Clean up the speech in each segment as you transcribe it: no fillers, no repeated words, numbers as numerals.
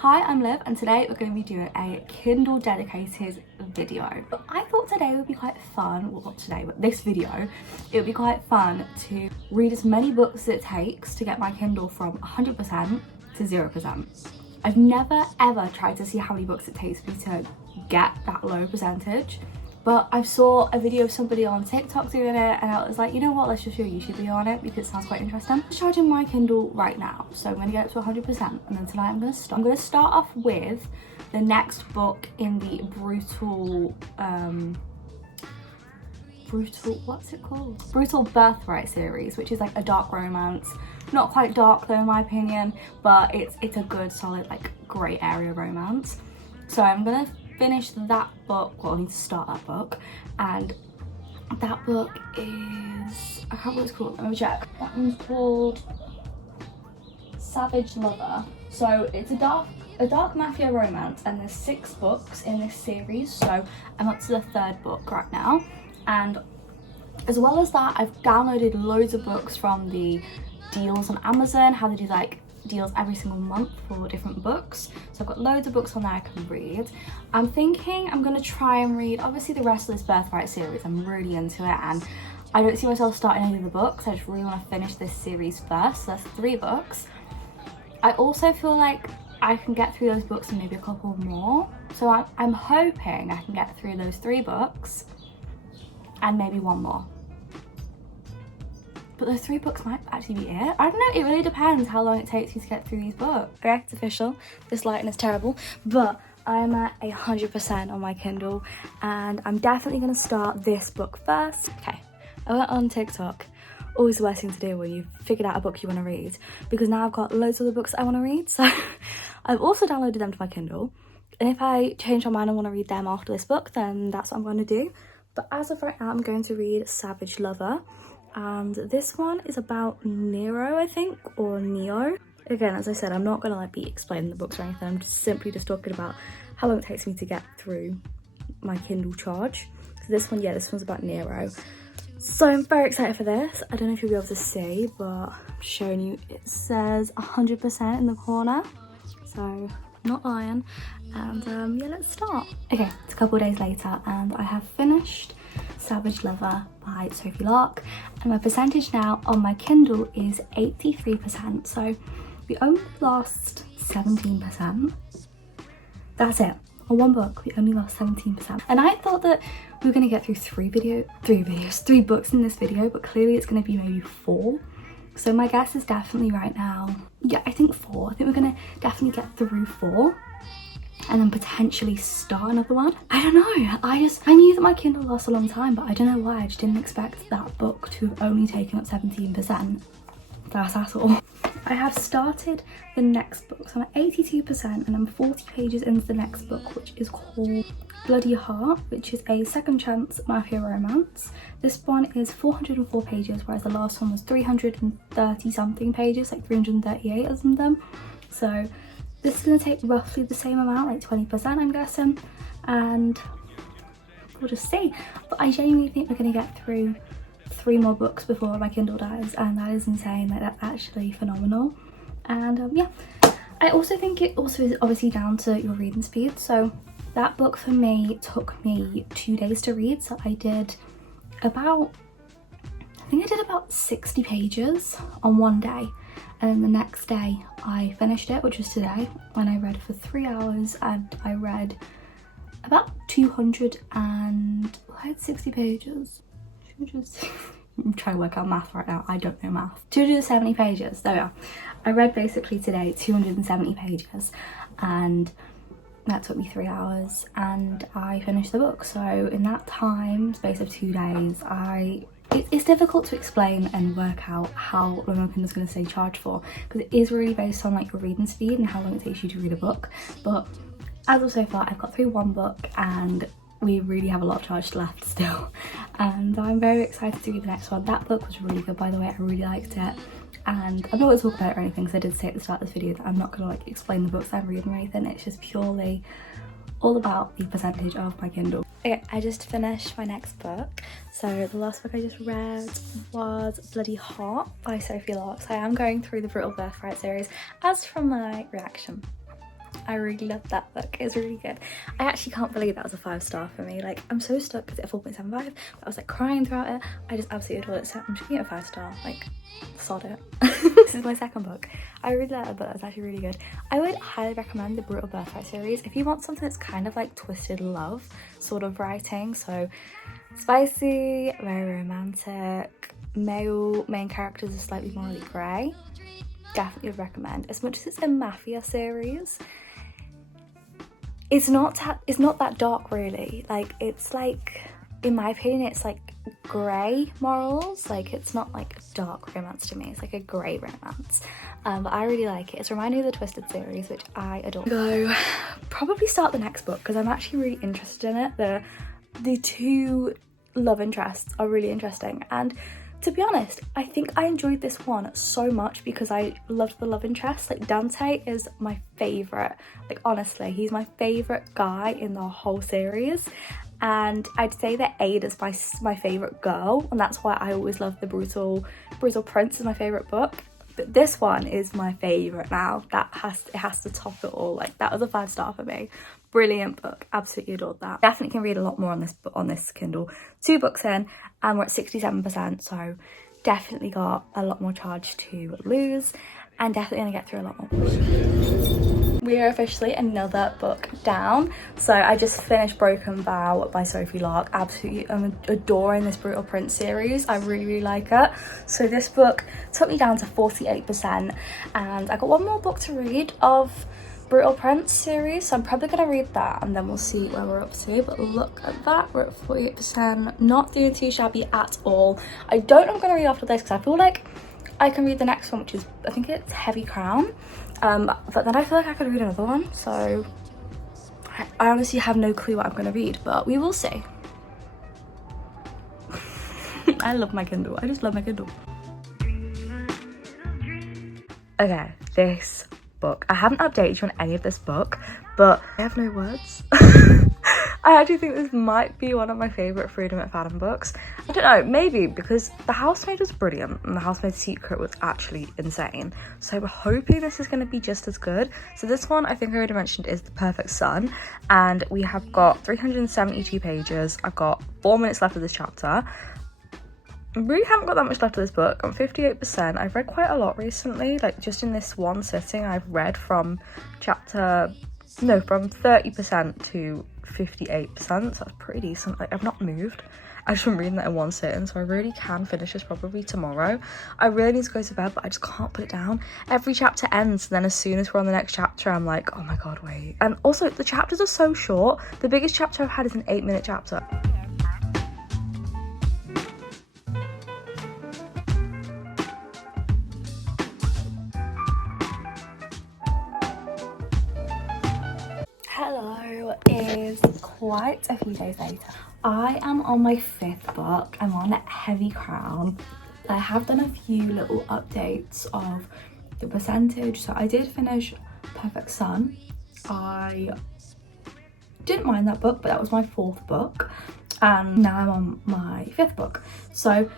Hi, I'm Liv and today we're going to be doing a Kindle dedicated video. But I thought today would be quite fun, well not today but this video, it would be quite fun to read as many books as it takes to get my Kindle from 100% to 0%. I've never ever tried to see how many books it takes me to get that low percentage, but I saw a video of somebody on TikTok doing it and I was like, you know what, let's just do a YouTube video on it because it sounds quite interesting. I'm charging my Kindle right now, so I'm going to get it to 100% and then tonight I'm going to start off with the next book in the what's it called? Brutal Birthright series, which is like a dark romance. Not quite dark though in my opinion, but it's a good solid like grey area romance. So I'm going to finish that book, well I need to start that book, and that book is, I can't remember what it's called, let me check. That one's called Savage Lover. So it's a dark mafia romance and there's 6 books in this series, so I'm up to the 3rd book right now. And as well as that, I've downloaded loads of books from the deals on Amazon, how they do like deals every single month for different books. So I've got loads of books on there I can read. I'm thinking I'm gonna try and read obviously the rest of this Birthright series. I'm really into it and I don't see myself starting any of the books. I just really want to finish this series first. So that's 3 books. I also feel like I can get through those books and maybe a couple more. So I'm hoping I can get through those 3 books and maybe one more. But those 3 books might actually be it. I don't know, it really depends how long it takes you to get through these books. Okay, it's official. This lighting is terrible, but I'm at 100% on my Kindle and I'm definitely gonna start this book first. Okay, I went on TikTok. Always the worst thing to do when you've figured out a book you wanna read, because now I've got loads of the books I wanna read. So I've also downloaded them to my Kindle. And if I change my mind and wanna read them after this book, then that's what I'm gonna do. But as of right now, I'm going to read Savage Lover. And this one is about Nero, I think, or Neo. Again, as I said, I'm not gonna like be explaining the books or anything. I'm simply just talking about how long it takes me to get through my Kindle charge. So this one, yeah, this one's about Nero. So I'm very excited for this. I don't know if you'll be able to see, but I'm showing you. It says 100% in the corner. So I'm not lying. And yeah, let's start. Okay, it's a couple of days later and I have finished Savage Lover by Sophie Lark, and my percentage now on my Kindle is 83%, so we only lost 17%. That's it. On one book we only lost 17%, and I thought that we were going to get through 3 books in this video, but clearly it's going to be maybe 4. So my guess is definitely right now, yeah, I think 4. I think we're going to definitely get through 4 and then potentially start another one. I don't know, I knew that my Kindle lasts a long time, but I don't know why, I just didn't expect that book to have only taken up 17%. That's all. I have started the next book, so I'm at 82% and I'm 40 pages into the next book, which is called Bloody Heart, which is a second chance mafia romance. This one is 404 pages, whereas the last one was 330 something pages, like 338 or something. So this is going to take roughly the same amount, like 20% I'm guessing, and we'll just see. But I genuinely think we're going to get through 3 more books before my Kindle dies, and that is insane. Like, that's actually phenomenal. And yeah, I also think it also is obviously down to your reading speed. So that book for me took me 2 days to read, so I did about 60 pages on one day. And then the next day I finished it, which was today, when I read for 3 hours, and I read about 260 pages. I'm trying to work out math right now, I don't know math. 270 pages, there we are. I read basically today 270 pages and that took me 3 hours and I finished the book. So in that time, space of 2 days, it's difficult to explain and work out how long a Kindle's going to say charge for, because it is really based on like your reading speed and how long it takes you to read a book. But as of so far, I've got through 1 book and we really have a lot of charge left still, and I'm very excited to read the next one. That book was really good, by the way. I really liked it, and I'm not going to talk about it or anything, because I did say at the start of this video that I'm not going to like explain the books I'm reading or anything. It's just purely all about the percentage of my Kindle. Okay, I just finished my next book. So the last book I just read was Bloody Heart by Sophie Lark. So I am going through the Brutal Birthright series as from my reaction. I really loved that book. It was really good. I actually can't believe that was a 5-star for me. Like, I'm so stuck because it's a 4.75, but I was like crying throughout it. I just absolutely adored it, so I'm just giving it a 5-star. Like, sod it. This is my second book. I really liked that book. It's actually really good. I would highly recommend the Brutal Birthright series if you want something that's kind of like twisted love sort of writing. So spicy, very romantic, main characters are slightly morally grey. Definitely would recommend. As much as it's a mafia series, it's not that dark really. Like, it's like, in my opinion, it's like grey morals. Like, it's not like a dark romance to me, it's like a grey romance. But I really like it. It's reminding me of the Twisted series, which I adore. So probably start the next book because I'm actually really interested in it. The two love interests are really interesting, and to be honest, I think I enjoyed this one so much because I loved the love interest. Like, Dante is my favourite. Like, honestly, he's my favourite guy in the whole series. And I'd say that Ada's my favourite girl, and that's why I always love the Brutal Prince is my favourite book. But this one is my favourite now. It has to top it all. Like, that was a 5-star for me. Brilliant book. Absolutely adored that. Definitely can read a lot more on this Kindle. 2 books in and we're at 67%, so definitely got a lot more charge to lose and definitely gonna get through a lot more books. We are officially another book down. So I just finished Broken Vow by Sophie Lark. Absolutely, I'm adoring this Brutal Prince series. I really like it. So this book took me down to 48%, and I got one more book to read of Brutal Prince series, so I'm probably gonna read that and then we'll see where we're up to. But look at that, we're at 48%. Not doing too shabby at all. I don't know what I'm gonna read after this because I feel like I can read the next one, which is, I think it's Heavy Crown. But then I feel like I could read another one, so I honestly have no clue what I'm gonna read, but we will see. I love my Kindle. I just love my Kindle. Okay, this book. I haven't updated you on any of this book, but I have no words. I actually think this might be one of my favourite Freedom McFadden books. I don't know, maybe because The Housemaid was brilliant and The Housemaid's Secret was actually insane. So we're hoping this is going to be just as good. So this one, I think I already mentioned, is The Perfect Son. And we have got 372 pages. I've got 4 minutes left of this chapter. I really haven't got that much left of this book. I'm 58%. I've read quite a lot recently. Like, just in this one sitting, I've read from 30% to 58%, so that's pretty decent. Like, I've not moved. I've just been reading that in one sitting, so I really can finish this probably tomorrow. I really need to go to bed, but I just can't put it down. Every chapter ends, and then as soon as we're on the next chapter, I'm like, oh my god, wait. And also, the chapters are so short. The biggest chapter I've had is an 8-minute chapter. Hello, it is quite a few days later. I am on my 5th book. I'm on Heavy Crown. I have done a few little updates of the percentage. So I did finish Perfect Son. I didn't mind that book, but that was my 4th book. And now I'm on my 5th book. So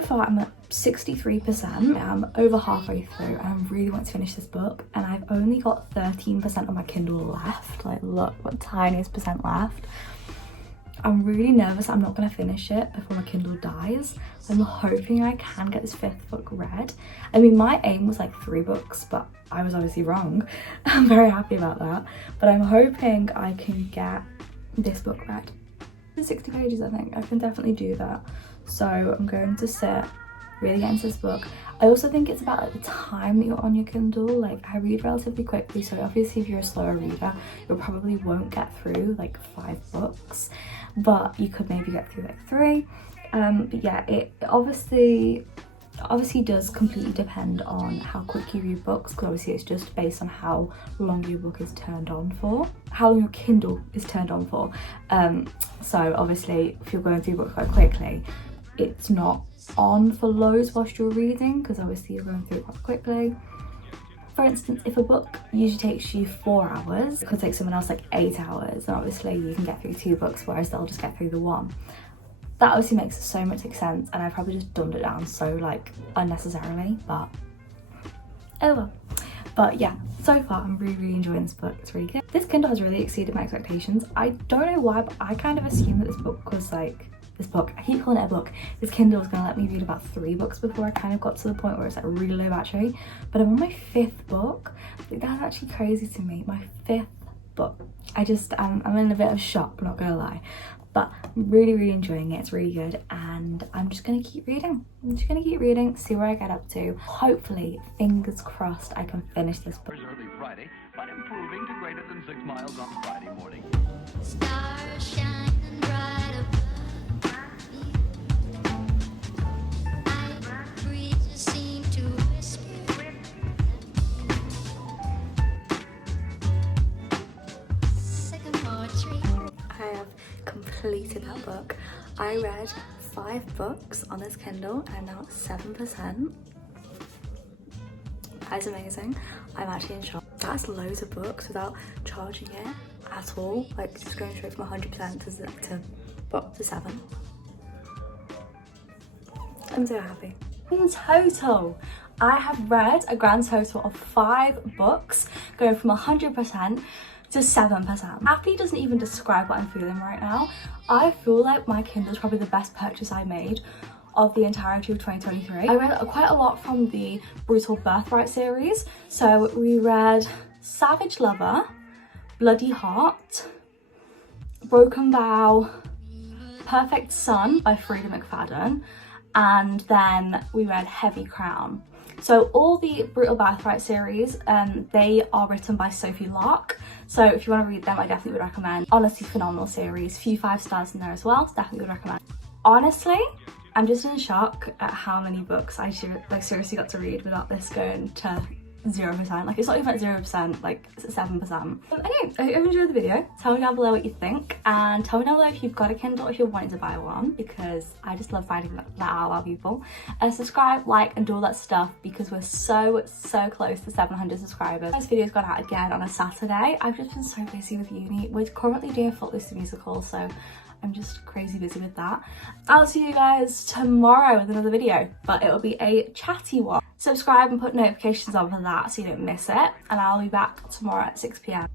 far I'm at 63%. I'm over halfway through and I really want to finish this book, and I've only got 13% of my Kindle left. Like, look, what tiniest percent left. I'm really nervous I'm not going to finish it before my Kindle dies. I'm hoping I can get this 5th book read. I mean, my aim was like 3 books, but I was obviously wrong. I'm very happy about that, but I'm hoping I can get this book read. 60 pages, I think. I can definitely do that. So I'm going to sit, really get into this book. I also think it's about like the time that you're on your Kindle. Like, I read relatively quickly, so obviously if you're a slower reader, you probably won't get through like 5 books, but you could maybe get through like 3. But yeah, it obviously does completely depend on how quick you read books, because obviously it's just based on how long your book is turned on for, how long your Kindle is turned on for. So obviously if you're going through books quite quickly, it's not on for loads whilst you're reading, because obviously you're going through it quite quickly. For instance, if a book usually takes you 4 hours, it could take someone else like 8 hours, and obviously you can get through 2 books, whereas they'll just get through the 1. That obviously makes so much sense, and I probably just dumbed it down so like unnecessarily, but oh well. But yeah, so far I'm really enjoying this book. It's really good. This Kindle has really exceeded my expectations. I don't know why, but I kind of assumed that this book was like, I keep calling it a book. This Kindle was gonna let me read about 3 books before I kind of got to the point where it's like really low battery. But I'm on my 5th book. Like, that's actually crazy to me. My 5th book. I'm in a bit of shock, not gonna lie. But I'm really enjoying it. It's really good, and I'm just gonna keep reading. See where I get up to. Hopefully, fingers crossed, I can finish this book. Early Friday, but improving to greater than 6 miles on Friday morning. Stars shining bright above me. Breezes seem to whisper. Sycamore tree. I have completed that book. I read 5 books on this Kindle and now it's 7%. That is amazing. I'm actually in shock. That's loads of books without charging it at all. Like, just going straight from 100% to 7. I'm so happy. In total, I have read a grand total of 5 books, going from 100% to 7%. Happy doesn't even describe what I'm feeling right now. I feel like my Kindle is probably the best purchase I made of the entirety of 2023. I read quite a lot from the Brutal Birthright series. So we read Savage Lover, Bloody Heart, Broken Vow, Perfect Son by Frida McFadden, and then we read Heavy Crown. So all the Brutal Birthright series, they are written by Sophie Lark. So if you want to read them, I definitely would recommend. Honestly, phenomenal series. Few 5 stars in there as well, so definitely would recommend. Honestly, I'm just in shock at how many books I seriously got to read without this going to 0%. Like, it's not even at 0%, like it's at 7%. Anyway, I hope you enjoyed the video. Tell me down below what you think, and tell me down below if you've got a Kindle, if you're wanting to buy one, because I just love finding that out about people. And subscribe, like, and do all that stuff, because we're so close to 700 subscribers. This video's gone out again on a Saturday. I've just been so busy with uni. We're currently doing Footloose the musical, so I'm just crazy busy with that. I'll see you guys tomorrow with another video, but it'll be a chatty one. Subscribe and put notifications on for that so you don't miss it, and I'll be back tomorrow at 6 PM.